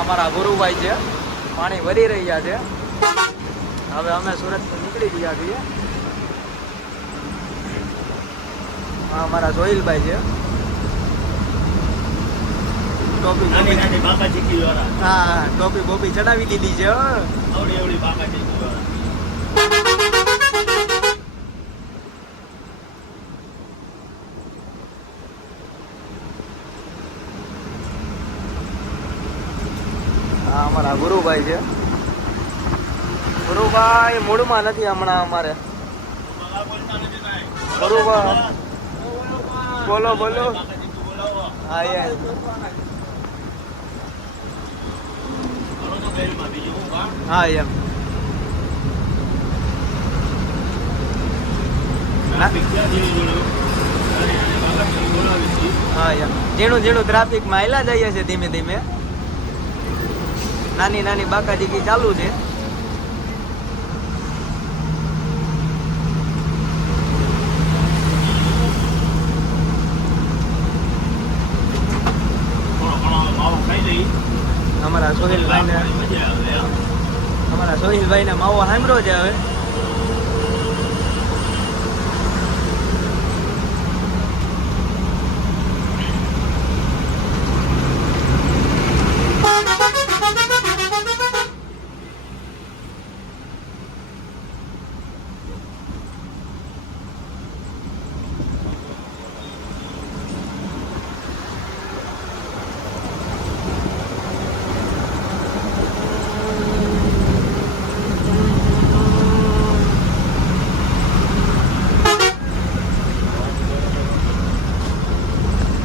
અમારા ગુરુભાઈ છે, પાણી ભરી રહ્યા છે. હવે અમે સુરત નીકળી ગયા છીએ. હા, અમારા સોહિલભાઈ છે. ટોપી હા, ટોપી બોપી ચડાવી દીધી છે. હા, અમારા ગુરુભાઈ છે. ગુરુભાઈ મૂળમાં નથી હમણાં અમારે. ગુરુભાઈ બોલો બોલો. હા યાર, હા એમ. હા એમ, ઝીણું ઝીણું ટ્રાફિકમાં આયલા જઈએ છે ધીમે ધીમે. નાની નાની બાકાજીકી ચાલુ છે. અમારા સોહિલભાઈ ને માવો સાંભળ્યો છે હવે.